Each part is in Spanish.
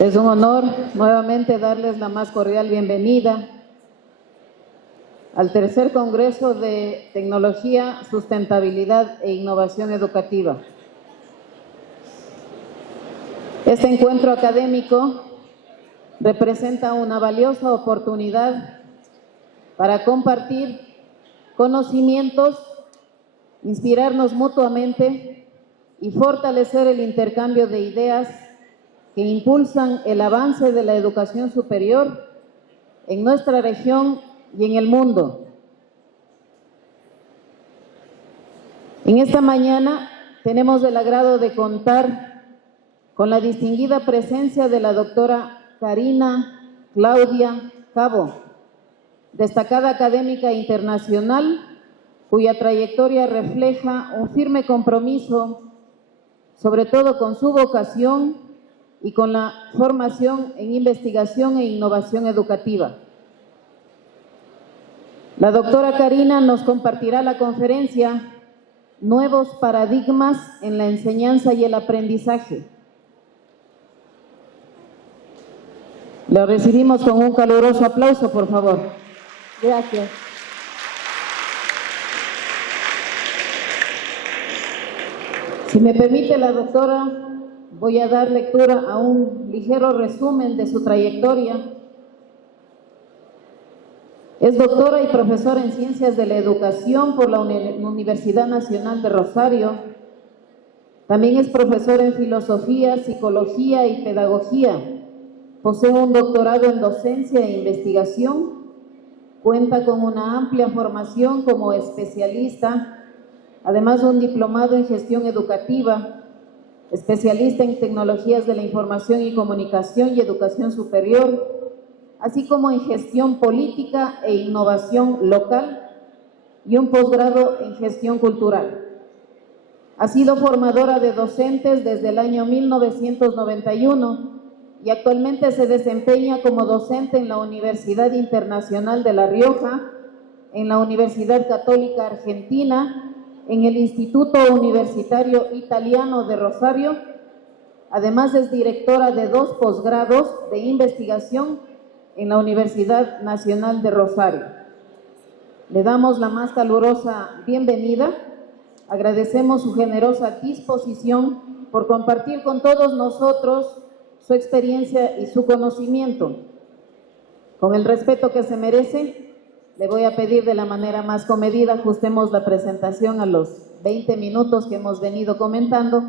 Es un honor nuevamente darles la más cordial bienvenida al tercer Congreso de Tecnología, Sustentabilidad e Innovación Educativa. Este encuentro académico representa una valiosa oportunidad para compartir conocimientos, inspirarnos mutuamente y fortalecer el intercambio de ideas que impulsan el avance de la educación superior en nuestra región y en el mundo. En esta mañana tenemos el agrado de contar con la distinguida presencia de la doctora Karina Claudia Cabo, destacada académica internacional, cuya trayectoria refleja un firme compromiso, sobre todo con su vocación y con la formación en investigación e innovación educativa. La doctora Karina nos compartirá la conferencia Nuevos paradigmas en la enseñanza y el aprendizaje. Lo recibimos con un caluroso aplauso, por favor. Gracias. Si me permite la doctora, voy a dar lectura a un ligero resumen de su trayectoria. Es doctora y profesora en Ciencias de la Educación por la Universidad Nacional de Rosario. También es profesora en Filosofía, Psicología y Pedagogía. Posee un doctorado en Docencia e Investigación. Cuenta con una amplia formación como especialista, además de un diplomado en Gestión Educativa, especialista en Tecnologías de la Información y Comunicación y Educación Superior, así como en Gestión Política e Innovación Local y un posgrado en Gestión Cultural. Ha sido formadora de docentes desde el año 1991 y actualmente se desempeña como docente en la Universidad Internacional de La Rioja, en la Universidad Católica Argentina, en el Instituto Universitario Italiano de Rosario. Además es directora de 2 posgrados de investigación en la Universidad Nacional de Rosario. Le damos la más calurosa bienvenida. Agradecemos su generosa disposición por compartir con todos nosotros su experiencia y su conocimiento. Con el respeto que se merece, le voy a pedir de la manera más comedida, ajustemos la presentación a los 20 minutos que hemos venido comentando,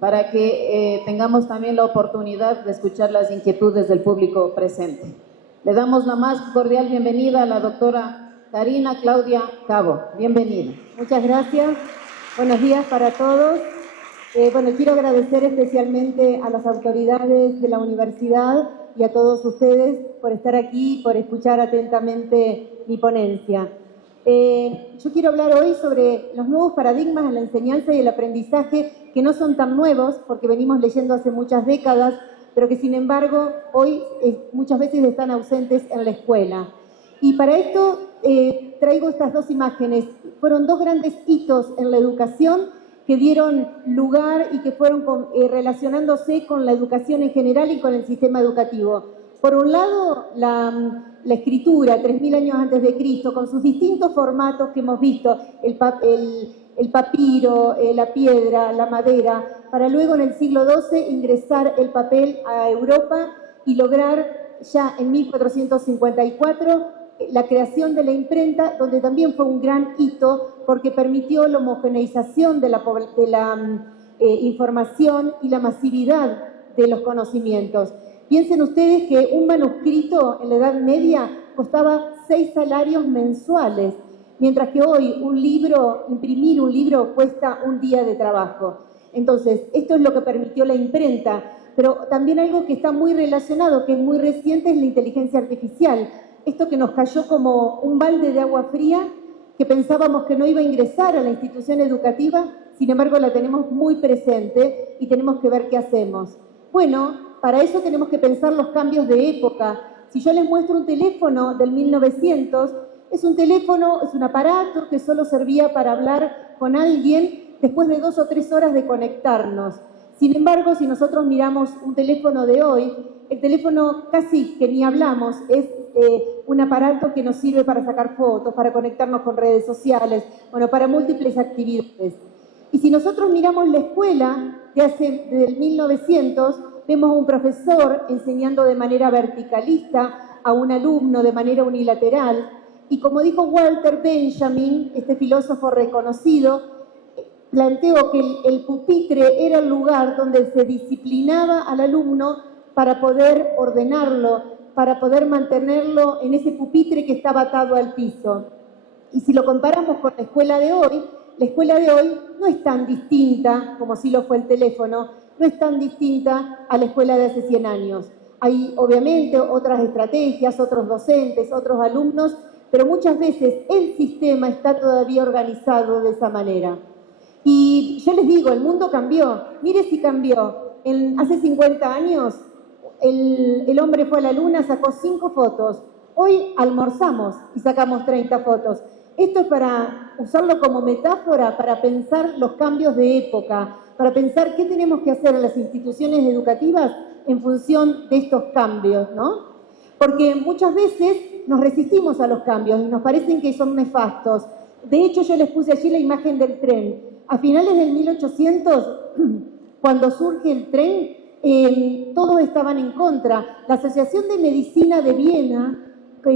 para que tengamos también la oportunidad de escuchar las inquietudes del público presente. Le damos la más cordial bienvenida a la doctora Karina Claudia Cabo. Bienvenida. Muchas gracias. Buenos días para todos. Quiero agradecer especialmente a las autoridades de la universidad y a todos ustedes por estar aquí y por escuchar atentamente mi ponencia. Yo quiero hablar hoy sobre los nuevos paradigmas en la enseñanza y el aprendizaje, que no son tan nuevos porque venimos leyendo hace muchas décadas, pero que sin embargo hoy muchas veces están ausentes en la escuela. Y para esto traigo estas 2 imágenes. Fueron 2 grandes hitos en la educación que dieron lugar y que fueron relacionándose con la educación en general y con el sistema educativo. Por un lado, la escritura, 3000 años antes de Cristo, con sus distintos formatos que hemos visto, el papiro, la piedra, la madera, para luego en el siglo XII ingresar el papel a Europa y lograr ya en 1454 la creación de la imprenta, donde también fue un gran hito porque permitió la homogeneización de la información y la masividad de los conocimientos. Piensen ustedes que un manuscrito en la Edad Media costaba 6 salarios mensuales, mientras que hoy imprimir un libro cuesta un día de trabajo. Entonces, esto es lo que permitió la imprenta, pero también algo que está muy relacionado, que es muy reciente, es la inteligencia artificial. Esto que nos cayó como un balde de agua fría, que pensábamos que no iba a ingresar a la institución educativa, sin embargo la tenemos muy presente y tenemos que ver qué hacemos. Bueno, para eso tenemos que pensar los cambios de época. Si yo les muestro un teléfono del 1900, es un teléfono, es un aparato que solo servía para hablar con alguien después de 2 o 3 horas de conectarnos. Sin embargo, si nosotros miramos un teléfono de hoy, el teléfono casi que ni hablamos, es un aparato que nos sirve para sacar fotos, para conectarnos con redes sociales, bueno, para múltiples actividades. Y si nosotros miramos la escuela desde el 1900, vemos un profesor enseñando de manera verticalista a un alumno de manera unilateral. Y como dijo Walter Benjamin, este filósofo reconocido, planteó que el pupitre era el lugar donde se disciplinaba al alumno para poder ordenarlo, para poder mantenerlo en ese pupitre que estaba atado al piso. Y si lo comparamos con la escuela de hoy no es tan distinta, como sí lo fue el teléfono, no es tan distinta a la escuela de hace 100 años. Hay obviamente otras estrategias, otros docentes, otros alumnos, pero muchas veces el sistema está todavía organizado de esa manera. Y yo les digo, el mundo cambió. Mire si cambió. Hace 50 años el hombre fue a la luna, sacó 5 fotos. Hoy almorzamos y sacamos 30 fotos. Esto es para usarlo como metáfora, para pensar los cambios de época, para pensar qué tenemos que hacer en las instituciones educativas en función de estos cambios, ¿no? Porque muchas veces nos resistimos a los cambios y nos parecen que son nefastos. De hecho, yo les puse allí la imagen del tren. A finales del 1800, cuando surge el tren, todos estaban en contra. La Asociación de Medicina de Viena,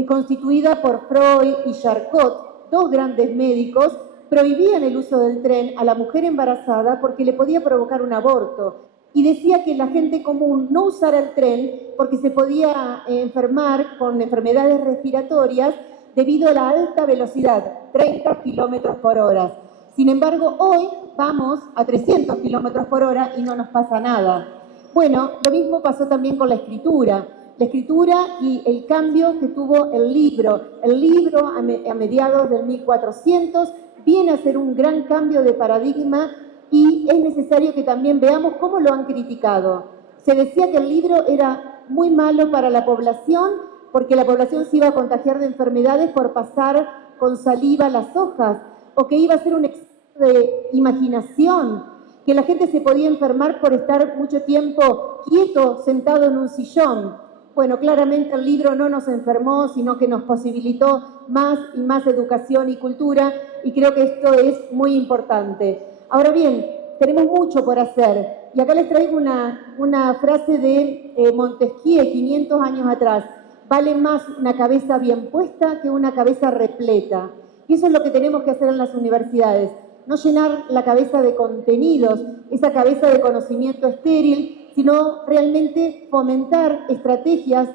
constituida por Freud y Charcot, 2 grandes médicos, prohibían el uso del tren a la mujer embarazada porque le podía provocar un aborto. Y decía que la gente común no usara el tren porque se podía enfermar con enfermedades respiratorias debido a la alta velocidad, 30 kilómetros por hora. Sin embargo, hoy vamos a 300 kilómetros por hora y no nos pasa nada. Bueno, lo mismo pasó también con la escritura. La escritura y el cambio que tuvo el libro. El libro a mediados del 1400 viene a ser un gran cambio de paradigma y es necesario que también veamos cómo lo han criticado. Se decía que el libro era muy malo para la población porque la población se iba a contagiar de enfermedades por pasar con saliva las hojas, o que iba a ser un exceso de imaginación, que la gente se podía enfermar por estar mucho tiempo quieto, sentado en un sillón. Bueno, claramente el libro no nos enfermó, sino que nos posibilitó más y más educación y cultura, y creo que esto es muy importante. Ahora bien, tenemos mucho por hacer, y acá les traigo una frase de Montesquieu, 500 años atrás: vale más una cabeza bien puesta que una cabeza repleta. Y eso es lo que tenemos que hacer en las universidades. No llenar la cabeza de contenidos, esa cabeza de conocimiento estéril, sino realmente fomentar estrategias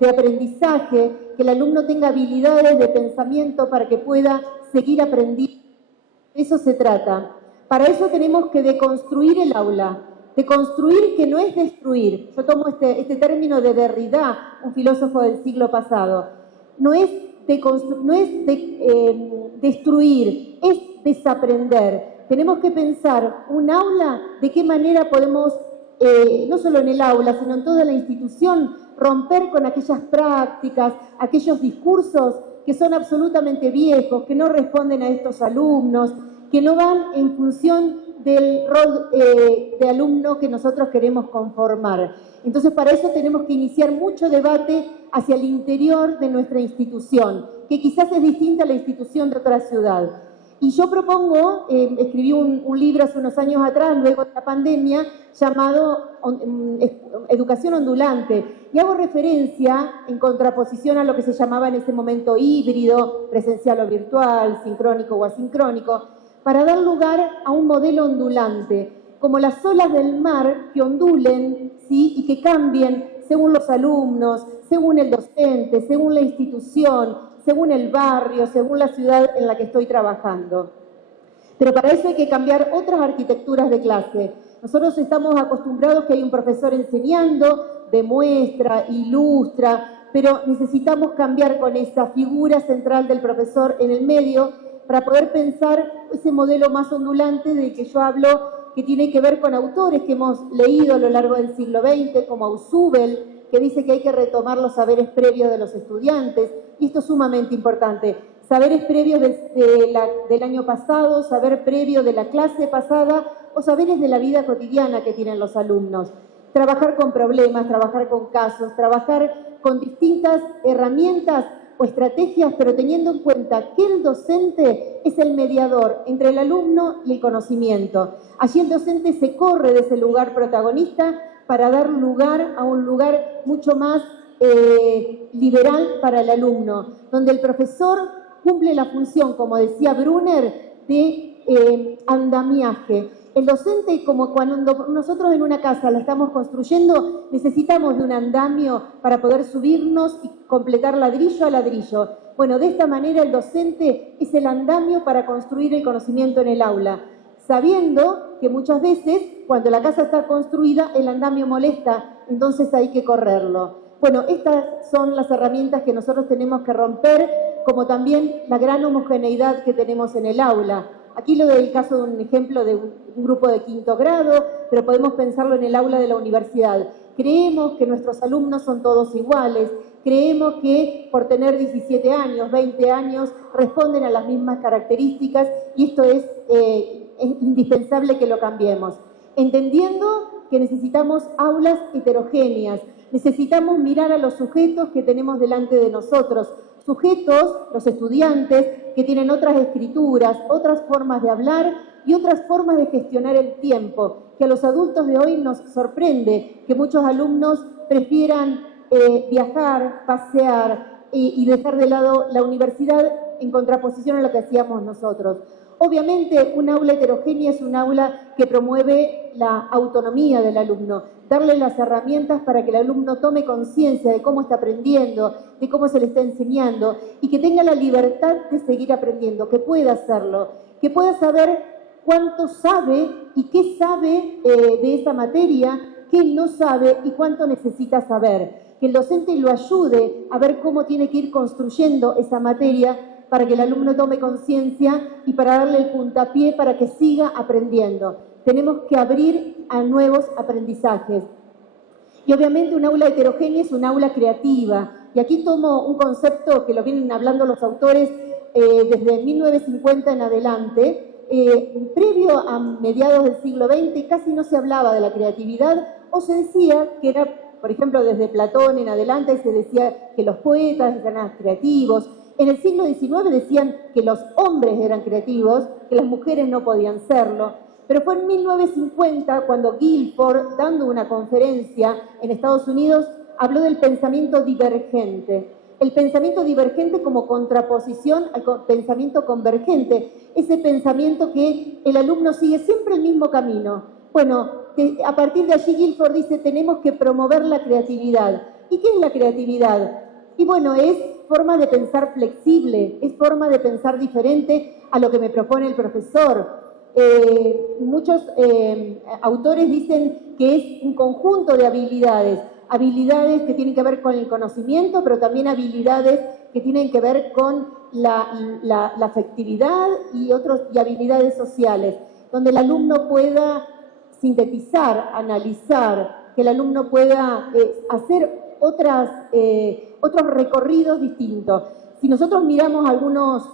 de aprendizaje, que el alumno tenga habilidades de pensamiento para que pueda seguir aprendiendo. De eso se trata. Para eso tenemos que deconstruir el aula. Deconstruir, que no es destruir. Yo tomo este término de Derrida, un filósofo del siglo pasado. No es destruir, es desaprender. Tenemos que pensar un aula, de qué manera podemos, no solo en el aula, sino en toda la institución, romper con aquellas prácticas, aquellos discursos que son absolutamente viejos, que no responden a estos alumnos, que no van en función del rol de alumno que nosotros queremos conformar. Entonces, para eso tenemos que iniciar mucho debate hacia el interior de nuestra institución, que quizás es distinta a la institución de otra ciudad. Y yo propongo, escribí un libro hace unos años atrás, luego de la pandemia, llamado Educación Ondulante, y hago referencia en contraposición a lo que se llamaba en ese momento híbrido, presencial o virtual, sincrónico o asincrónico, para dar lugar a un modelo ondulante, como las olas del mar que ondulen, ¿sí?, y que cambien según los alumnos, según el docente, según la institución, según el barrio, según la ciudad en la que estoy trabajando. Pero para eso hay que cambiar otras arquitecturas de clase. Nosotros estamos acostumbrados que hay un profesor enseñando, demuestra, ilustra, pero necesitamos cambiar con esa figura central del profesor en el medio para poder pensar ese modelo más ondulante del que yo hablo, que tiene que ver con autores que hemos leído a lo largo del siglo XX, como Ausubel, que dice que hay que retomar los saberes previos de los estudiantes, y esto es sumamente importante. saberes previos del año pasado, saber previo de la clase pasada o saberes de la vida cotidiana que tienen los alumnos. Trabajar con problemas, trabajar con casos, trabajar con distintas herramientas o estrategias, pero teniendo en cuenta que el docente es el mediador entre el alumno y el conocimiento. Allí el docente se corre de ese lugar protagonista para dar lugar a un lugar mucho más liberal para el alumno, donde el profesor cumple la función, como decía Brunner, de andamiaje. El docente, como cuando nosotros en una casa la estamos construyendo, necesitamos de un andamio para poder subirnos y completar ladrillo a ladrillo. Bueno, de esta manera el docente es el andamio para construir el conocimiento en el aula, sabiendo que muchas veces, cuando la casa está construida, el andamio molesta, entonces hay que correrlo. Bueno, estas son las herramientas que nosotros tenemos que romper, como también la gran homogeneidad que tenemos en el aula. Aquí lo doy el caso de un ejemplo de un grupo de 5º grado, pero podemos pensarlo en el aula de la universidad. Creemos que nuestros alumnos son todos iguales, creemos que por tener 17 años, 20 años, responden a las mismas características y esto es indispensable que lo cambiemos. Entendiendo que necesitamos aulas heterogéneas, necesitamos mirar a los sujetos que tenemos delante de nosotros, sujetos, los estudiantes, que tienen otras escrituras, otras formas de hablar y otras formas de gestionar el tiempo, que a los adultos de hoy nos sorprende que muchos alumnos prefieran viajar, pasear y dejar de lado la universidad en contraposición a lo que hacíamos nosotros. Obviamente, un aula heterogénea es un aula que promueve la autonomía del alumno, darle las herramientas para que el alumno tome conciencia de cómo está aprendiendo, de cómo se le está enseñando y que tenga la libertad de seguir aprendiendo, que pueda hacerlo, que pueda saber cuánto sabe y qué sabe de esa materia, qué no sabe y cuánto necesita saber. Que el docente lo ayude a ver cómo tiene que ir construyendo esa materia para que el alumno tome conciencia y para darle el puntapié para que siga aprendiendo. Tenemos que abrir a nuevos aprendizajes. Y obviamente un aula heterogénea es un aula creativa. Y aquí tomo un concepto que lo vienen hablando los autores desde 1950 en adelante. Previo a mediados del siglo XX casi no se hablaba de la creatividad o se decía que era, por ejemplo, desde Platón en adelante se decía que los poetas eran creativos. En el siglo XIX decían que los hombres eran creativos, que las mujeres no podían serlo. Pero fue en 1950 cuando Guilford, dando una conferencia en Estados Unidos, habló del pensamiento divergente. El pensamiento divergente como contraposición al pensamiento convergente. Ese pensamiento que el alumno sigue siempre el mismo camino. Bueno, a partir de allí Guilford dice, tenemos que promover la creatividad. ¿Y qué es la creatividad? Y bueno, es forma de pensar flexible, es forma de pensar diferente a lo que me propone el profesor. Muchos autores dicen que es un conjunto de habilidades, habilidades que tienen que ver con el conocimiento, pero también habilidades que tienen que ver con la afectividad y habilidades sociales, donde el alumno pueda sintetizar, analizar, que el alumno pueda hacer otros recorridos distintos. Si nosotros miramos a algunos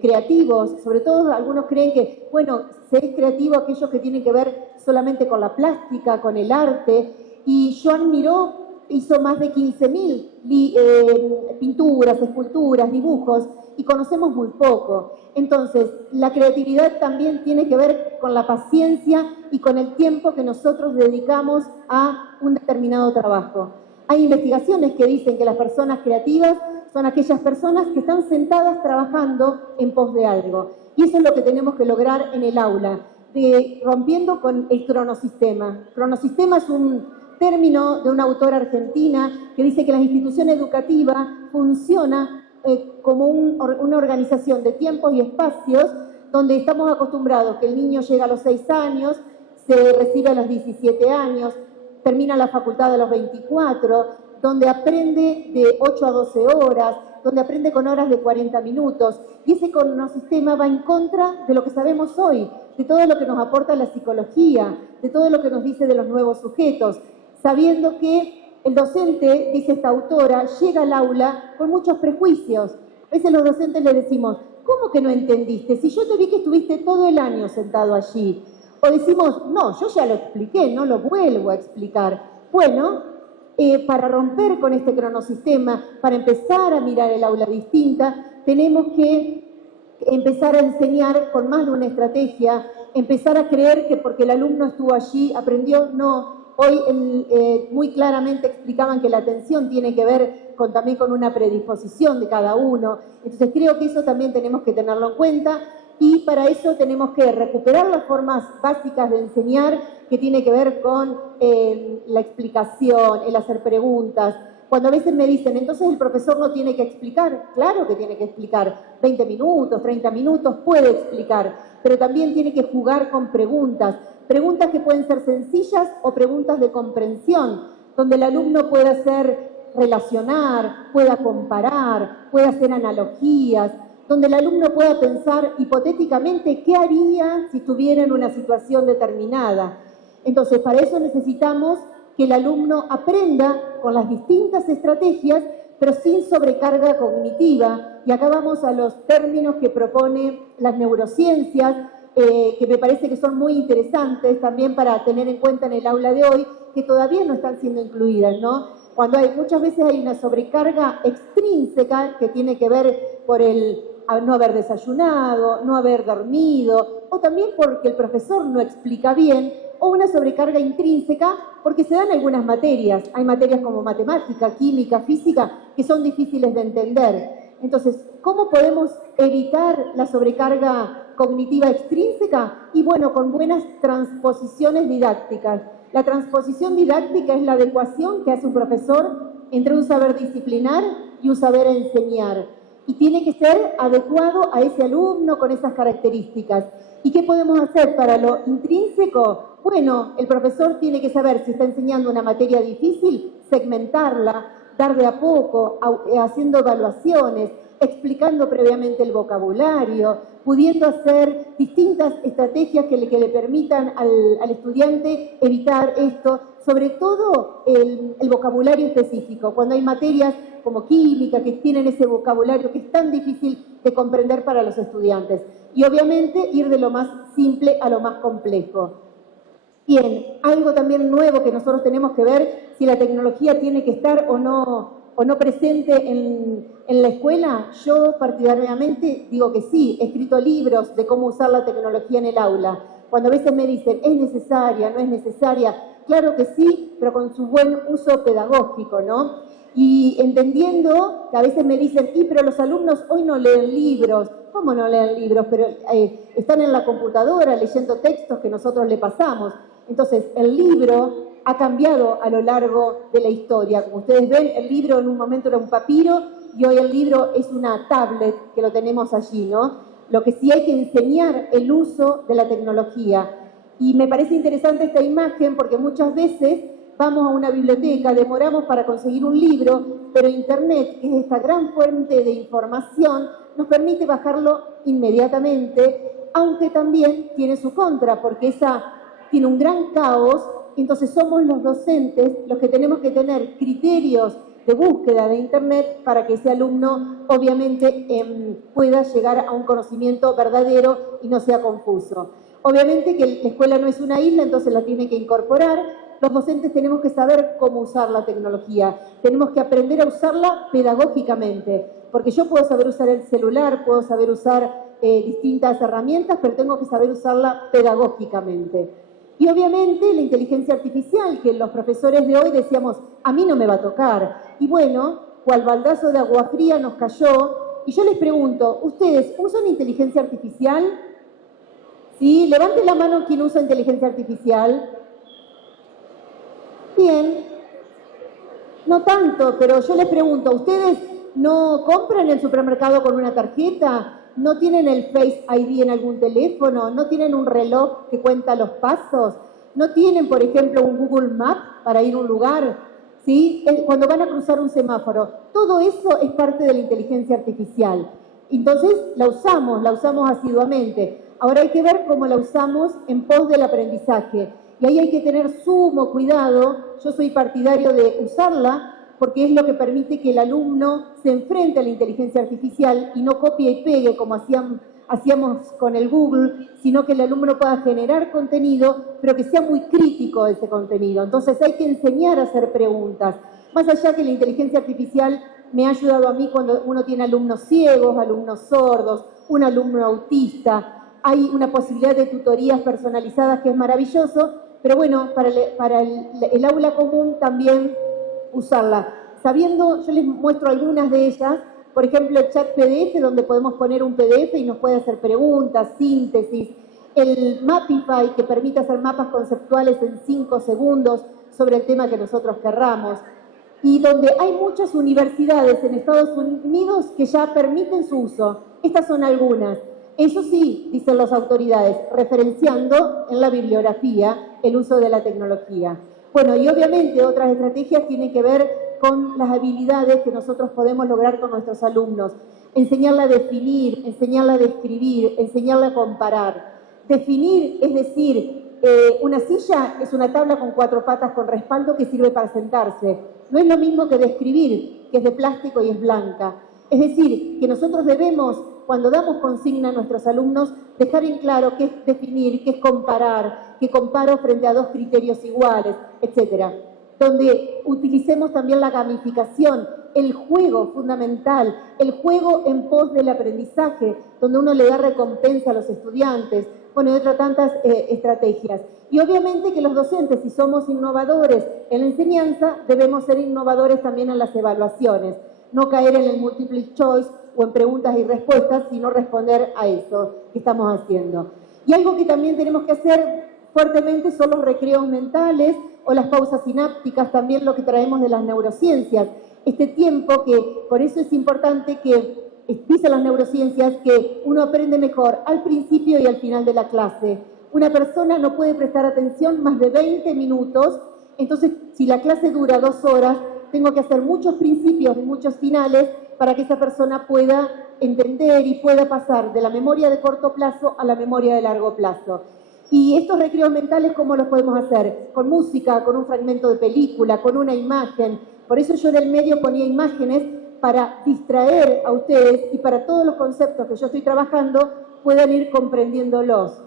creativos, sobre todo algunos creen que, bueno, se es creativo aquellos que tienen que ver solamente con la plástica, con el arte, y Joan Miró hizo más de 15.000 pinturas, esculturas, dibujos, y conocemos muy poco. Entonces, la creatividad también tiene que ver con la paciencia y con el tiempo que nosotros dedicamos a un determinado trabajo. Hay investigaciones que dicen que las personas creativas son aquellas personas que están sentadas trabajando en pos de algo. Y eso es lo que tenemos que lograr en el aula, rompiendo con el cronosistema. Cronosistema es un término de una autora argentina que dice que la institución educativa funciona como una organización de tiempos y espacios donde estamos acostumbrados que el niño llega a los 6 años, se recibe a los 17 años, termina la facultad a los 24, donde aprende de 8 a 12 horas, donde aprende con horas de 40 minutos. Y ese cronosistema va en contra de lo que sabemos hoy, de todo lo que nos aporta la psicología, de todo lo que nos dice de los nuevos sujetos, sabiendo que el docente, dice esta autora, llega al aula con muchos prejuicios veces los docentes le decimos, ¿cómo que no entendiste? Si yo te vi que estuviste todo el año sentado allí. O decimos, no, yo ya lo expliqué, no lo vuelvo a explicar. Bueno, para romper con este cronosistema, para empezar a mirar el aula distinta, tenemos que empezar a enseñar con más de una estrategia, empezar a creer que porque el alumno estuvo allí, aprendió, no. Hoy muy claramente explicaban que la atención tiene que ver también con una predisposición de cada uno. Entonces creo que eso también tenemos que tenerlo en cuenta y para eso tenemos que recuperar las formas básicas de enseñar que tiene que ver con la explicación, el hacer preguntas. Cuando a veces me dicen, entonces el profesor no tiene que explicar, claro que tiene que explicar, 20 minutos, 30 minutos, puede explicar, pero también tiene que jugar con preguntas, preguntas que pueden ser sencillas o preguntas de comprensión, donde el alumno pueda relacionar, pueda comparar, pueda hacer analogías, donde el alumno pueda pensar hipotéticamente qué haría si estuviera en una situación determinada. Entonces, para eso necesitamos que el alumno aprenda con las distintas estrategias, pero sin sobrecarga cognitiva. Y acá vamos a los términos que propone las neurociencias, que me parece que son muy interesantes también para tener en cuenta en el aula de hoy, que todavía no están siendo incluidas, ¿no? Cuando muchas veces hay una sobrecarga extrínseca que tiene que ver por el no haber desayunado, no haber dormido, o también porque el profesor no explica bien, o una sobrecarga intrínseca porque se dan algunas materias. Hay materias como matemática, química, física, que son difíciles de entender. Entonces, ¿cómo podemos evitar la sobrecarga cognitiva extrínseca? Y bueno, con buenas transposiciones didácticas. La transposición didáctica es la adecuación que hace un profesor entre un saber disciplinar y un saber enseñar. Y tiene que ser adecuado a ese alumno con esas características. ¿Y qué podemos hacer para lo intrínseco? Bueno, el profesor tiene que saber si está enseñando una materia difícil, segmentarla, dar de a poco, haciendo evaluaciones, explicando previamente el vocabulario, pudiendo hacer distintas estrategias que le permitan al estudiante evitar esto, sobre todo el vocabulario específico. Cuando hay materias como química que tienen ese vocabulario que es tan difícil de comprender para los estudiantes. Y obviamente ir de lo más simple a lo más complejo. Bien, algo también nuevo que nosotros tenemos que ver si la tecnología tiene que estar o no presente en la escuela. Yo partidariamente digo que sí, he escrito libros de cómo usar la tecnología en el aula. Cuando a veces me dicen, ¿es necesaria, no es necesaria? Claro que sí, pero con su buen uso pedagógico, ¿no? Y entendiendo que a veces me dicen, pero los alumnos hoy no leen libros. ¿Cómo no leen libros? Pero están en la computadora leyendo textos que nosotros le pasamos. Entonces, el libro ha cambiado a lo largo de la historia. Como ustedes ven, el libro en un momento era un papiro y hoy el libro es una tablet que lo tenemos allí, ¿no? Lo que sí hay que enseñar el uso de la tecnología. Y me parece interesante esta imagen porque muchas veces vamos a una biblioteca, demoramos para conseguir un libro, pero Internet, que es esta gran fuente de información, nos permite bajarlo inmediatamente, aunque también tiene su contra, porque tiene un gran caos. Entonces somos los docentes los que tenemos que tener criterios de búsqueda de Internet para que ese alumno obviamente pueda llegar a un conocimiento verdadero y no sea confuso. Obviamente que la escuela no es una isla, entonces la tiene que incorporar. Los docentes tenemos que saber cómo usar la tecnología, tenemos que aprender a usarla pedagógicamente, porque yo puedo saber usar el celular, puedo saber usar distintas herramientas, pero tengo que saber usarla pedagógicamente. Y obviamente la inteligencia artificial, que los profesores de hoy decíamos, a mí no me va a tocar. Y bueno, cual baldazo de agua fría nos cayó. Y yo les pregunto, ¿ustedes usan inteligencia artificial? ¿Sí? Levanten la mano quien usa inteligencia artificial. Bien. No tanto, pero yo les pregunto, ¿ustedes no compran en el supermercado con una tarjeta? ¿No tienen el Face ID en algún teléfono? ¿No tienen un reloj que cuenta los pasos? ¿No tienen, por ejemplo, un Google Maps para ir a un lugar? ¿Sí? Cuando van a cruzar un semáforo. Todo eso es parte de la inteligencia artificial. Entonces, la usamos asiduamente. Ahora hay que ver cómo la usamos en pos del aprendizaje. Y ahí hay que tener sumo cuidado. Yo soy partidario de usarla, porque es lo que permite que el alumno se enfrente a la inteligencia artificial y no copie y pegue como hacíamos con el Google, sino que el alumno pueda generar contenido, pero que sea muy crítico de ese contenido. Entonces hay que enseñar a hacer preguntas. Más allá que la inteligencia artificial me ha ayudado a mí cuando uno tiene alumnos ciegos, alumnos sordos, un alumno autista, hay una posibilidad de tutorías personalizadas que es maravilloso, pero bueno, para el aula común también usarla. Sabiendo, yo les muestro algunas de ellas, por ejemplo, el chat PDF, donde podemos poner un PDF y nos puede hacer preguntas, síntesis. El Mapify, que permite hacer mapas conceptuales en 5 segundos sobre el tema que nosotros querramos. Y donde hay muchas universidades en Estados Unidos que ya permiten su uso. Estas son algunas. Eso sí, dicen las autoridades, referenciando en la bibliografía el uso de la tecnología. Bueno, y obviamente otras estrategias tienen que ver con las habilidades que nosotros podemos lograr con nuestros alumnos. Enseñarla a definir, enseñarla a describir, enseñarla a comparar. Definir, es decir, una silla es una tabla con 4 patas con respaldo que sirve para sentarse. No es lo mismo que describir, que es de plástico y es blanca. Es decir, que nosotros debemos, cuando damos consigna a nuestros alumnos, dejar en claro qué es definir, qué es comparar, que comparo frente a 2 criterios iguales, etcétera. Donde utilicemos también la gamificación, el juego fundamental, el juego en pos del aprendizaje, donde uno le da recompensa a los estudiantes, bueno, y otras tantas estrategias. Y obviamente que los docentes, si somos innovadores en la enseñanza, debemos ser innovadores también en las evaluaciones, no caer en el multiple choice o en preguntas y respuestas, sino responder a eso que estamos haciendo. Y algo que también tenemos que hacer fuertemente son los recreos mentales o las pausas sinápticas, también lo que traemos de las neurociencias. Este tiempo que, por eso es importante que, dicen las neurociencias, que uno aprende mejor al principio y al final de la clase. Una persona no puede prestar atención más de 20 minutos, entonces si la clase dura 2 horas, tengo que hacer muchos principios y muchos finales para que esa persona pueda entender y pueda pasar de la memoria de corto plazo a la memoria de largo plazo. Y estos recreos mentales, ¿cómo los podemos hacer? Con música, con un fragmento de película, con una imagen. Por eso yo en el medio ponía imágenes para distraer a ustedes y para todos los conceptos que yo estoy trabajando puedan ir comprendiéndolos.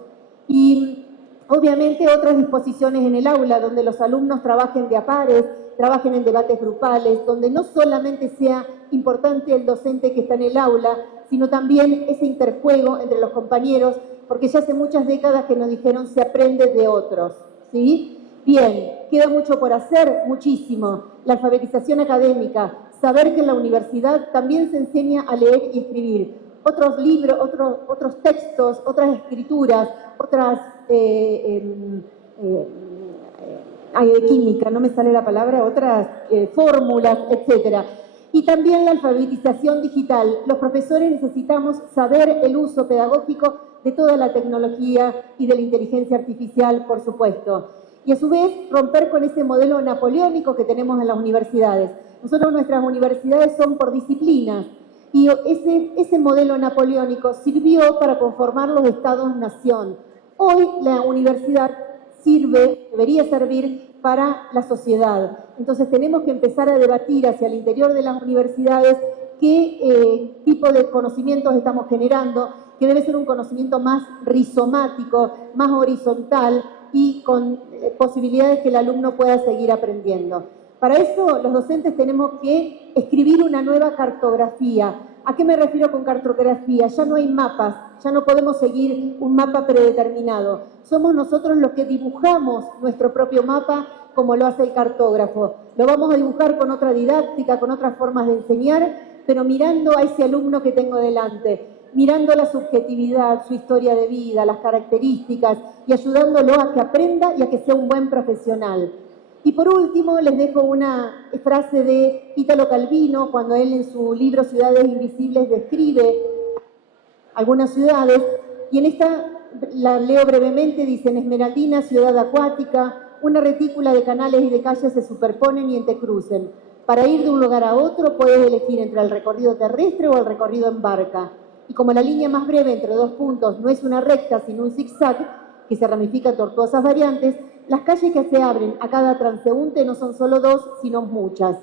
Y obviamente otras disposiciones en el aula donde los alumnos trabajen de a pares, trabajen en debates grupales, donde no solamente sea importante el docente que está en el aula, sino también ese interjuego entre los compañeros, porque ya hace muchas décadas que nos dijeron se aprende de otros, ¿sí? Bien, queda mucho por hacer, muchísimo. La alfabetización académica, saber que en la universidad también se enseña a leer y escribir. Otros libros, otros textos, otras escrituras, otras... de química, no me sale la palabra, otras fórmulas, etcétera. Y también la alfabetización digital. Los profesores necesitamos saber el uso pedagógico de toda la tecnología y de la inteligencia artificial, por supuesto. Y a su vez, romper con ese modelo napoleónico que tenemos en las universidades. Nosotros, nuestras universidades son por disciplinas. Y ese modelo napoleónico sirvió para conformar los estados-nación. Hoy la universidad debería servir para la sociedad. Entonces tenemos que empezar a debatir hacia el interior de las universidades qué tipo de conocimientos estamos generando, que debe ser un conocimiento más rizomático, más horizontal y con posibilidades que el alumno pueda seguir aprendiendo. Para eso los docentes tenemos que escribir una nueva cartografía. ¿A qué me refiero con cartografía? Ya no hay mapas, ya no podemos seguir un mapa predeterminado. Somos nosotros los que dibujamos nuestro propio mapa como lo hace el cartógrafo. Lo vamos a dibujar con otra didáctica, con otras formas de enseñar, pero mirando a ese alumno que tengo delante, mirando la subjetividad, su historia de vida, las características y ayudándolo a que aprenda y a que sea un buen profesional. Y por último, les dejo una frase de Italo Calvino, cuando él en su libro Ciudades Invisibles describe algunas ciudades, y en esta la leo brevemente, dice: en Esmeraldina, ciudad acuática, una retícula de canales y de calles se superponen y entrecruzan. Para ir de un lugar a otro puedes elegir entre el recorrido terrestre o el recorrido en barca. Y como la línea más breve entre 2 puntos no es una recta, sino un zigzag, que se ramifica en tortuosas variantes, las calles que se abren a cada transeúnte no son solo 2, sino muchas.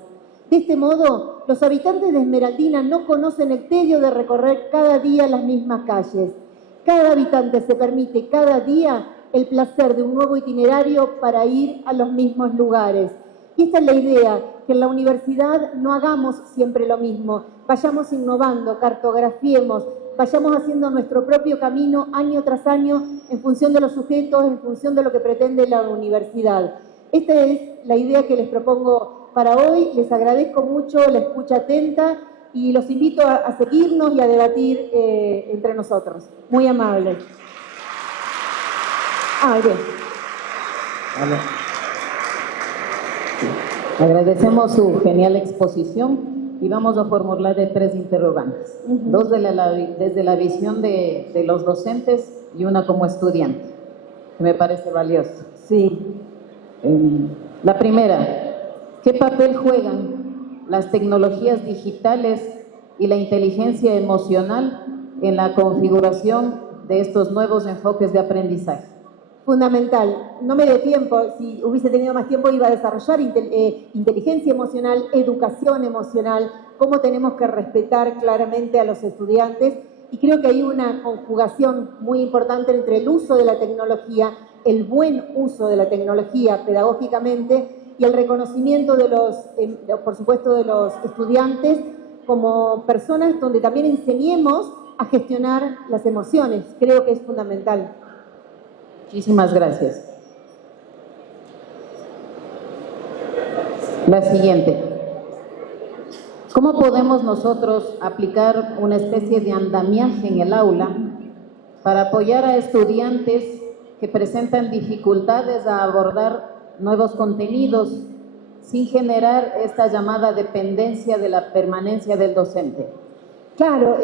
De este modo, los habitantes de Esmeraldina no conocen el tedio de recorrer cada día las mismas calles. Cada habitante se permite cada día el placer de un nuevo itinerario para ir a los mismos lugares. Y esta es la idea, que en la universidad no hagamos siempre lo mismo, vayamos innovando, cartografiemos, vayamos haciendo nuestro propio camino año tras año en función de los sujetos, en función de lo que pretende la universidad. Esta es la idea que les propongo para hoy. Les agradezco mucho la escucha atenta y los invito a seguirnos y a debatir entre nosotros. Muy amables. Bien. Vale. Agradecemos su genial exposición y vamos a formularle 3 interrogantes. 2 desde la visión de los docentes y una como estudiante, que me parece valioso. Sí. La primera, ¿qué papel juegan las tecnologías digitales y la inteligencia emocional en la configuración de estos nuevos enfoques de aprendizaje? Fundamental. No me dio tiempo. Si hubiese tenido más tiempo iba a desarrollar inteligencia emocional, educación emocional, cómo tenemos que respetar claramente a los estudiantes. Y creo que hay una conjugación muy importante entre el uso de la tecnología, el buen uso de la tecnología pedagógicamente y el reconocimiento de los, por supuesto, de los estudiantes como personas donde también enseñemos a gestionar las emociones. Creo que es fundamental. Muchísimas gracias. La siguiente. ¿Cómo podemos nosotros aplicar una especie de andamiaje en el aula para apoyar a estudiantes que presentan dificultades a abordar nuevos contenidos sin generar esta llamada dependencia de la permanencia del docente? Claro,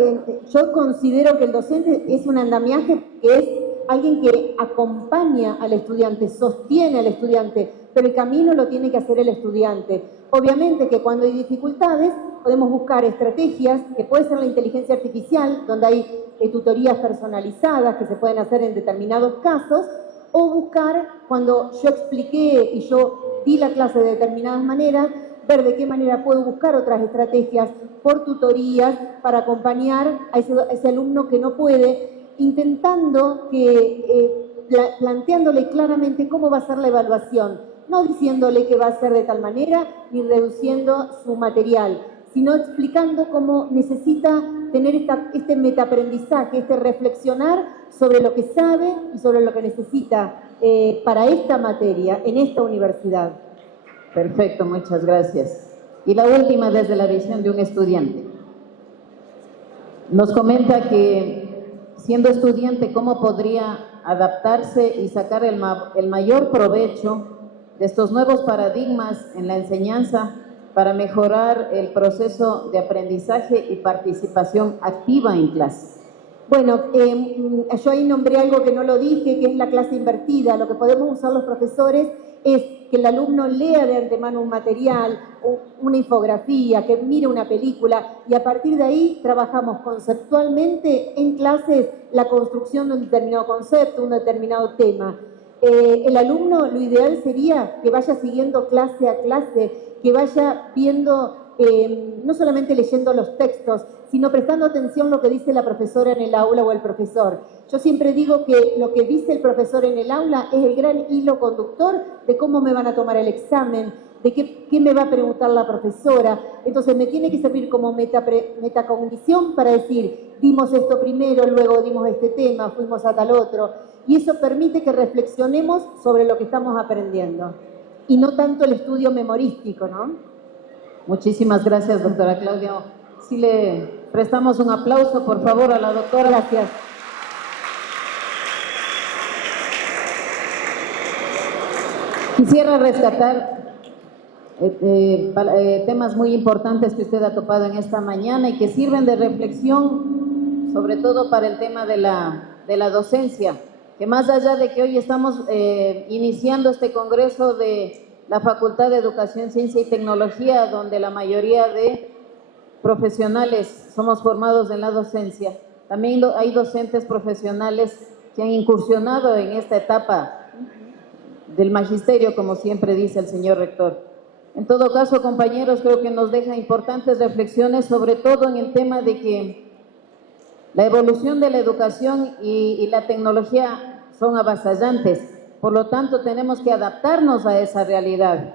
yo considero que el docente es un andamiaje que es alguien que acompaña al estudiante, sostiene al estudiante, pero el camino lo tiene que hacer el estudiante. Obviamente que cuando hay dificultades podemos buscar estrategias, que puede ser la inteligencia artificial, donde hay tutorías personalizadas que se pueden hacer en determinados casos, o buscar, cuando yo expliqué y yo di la clase de determinadas maneras, ver de qué manera puedo buscar otras estrategias por tutorías para acompañar a ese alumno que no puede, intentando planteándole claramente cómo va a ser la evaluación, no diciéndole que va a ser de tal manera ni reduciendo su material, sino explicando cómo necesita tener este metaaprendizaje, este reflexionar sobre lo que sabe y sobre lo que necesita para esta materia, en esta universidad. Perfecto, muchas gracias. Y la última, desde la visión de un estudiante. Nos comenta que, siendo estudiante, ¿cómo podría adaptarse y sacar el mayor provecho de estos nuevos paradigmas en la enseñanza para mejorar el proceso de aprendizaje y participación activa en clase? Bueno, yo ahí nombré algo que no lo dije, que es la clase invertida. Lo que podemos usar los profesores es que el alumno lea de antemano un material, una infografía, que mire una película, y a partir de ahí trabajamos conceptualmente en clases la construcción de un determinado concepto, un determinado tema. El alumno, lo ideal sería que vaya siguiendo clase a clase, que vaya viendo, no solamente leyendo los textos, sino prestando atención a lo que dice la profesora en el aula o el profesor. Yo siempre digo que lo que dice el profesor en el aula es el gran hilo conductor de cómo me van a tomar el examen, de qué me va a preguntar la profesora. Entonces me tiene que servir como metacognición para decir, dimos esto primero, luego dimos este tema, fuimos a tal otro. Y eso permite que reflexionemos sobre lo que estamos aprendiendo. Y no tanto el estudio memorístico, ¿no? Muchísimas gracias, doctora Claudia. Si le prestamos un aplauso, por favor, a la doctora. Gracias. Quisiera rescatar temas muy importantes que usted ha topado en esta mañana y que sirven de reflexión, sobre todo para el tema de la docencia, que más allá de que hoy estamos iniciando este congreso de la Facultad de Educación, Ciencia y Tecnología, donde la mayoría de profesionales somos formados en la docencia, también hay docentes profesionales que han incursionado en esta etapa del magisterio, como siempre dice el señor rector. En todo caso, compañeros, creo que nos deja importantes reflexiones, sobre todo en el tema de que la evolución de la educación y la tecnología son avasallantes. Por lo tanto, tenemos que adaptarnos a esa realidad.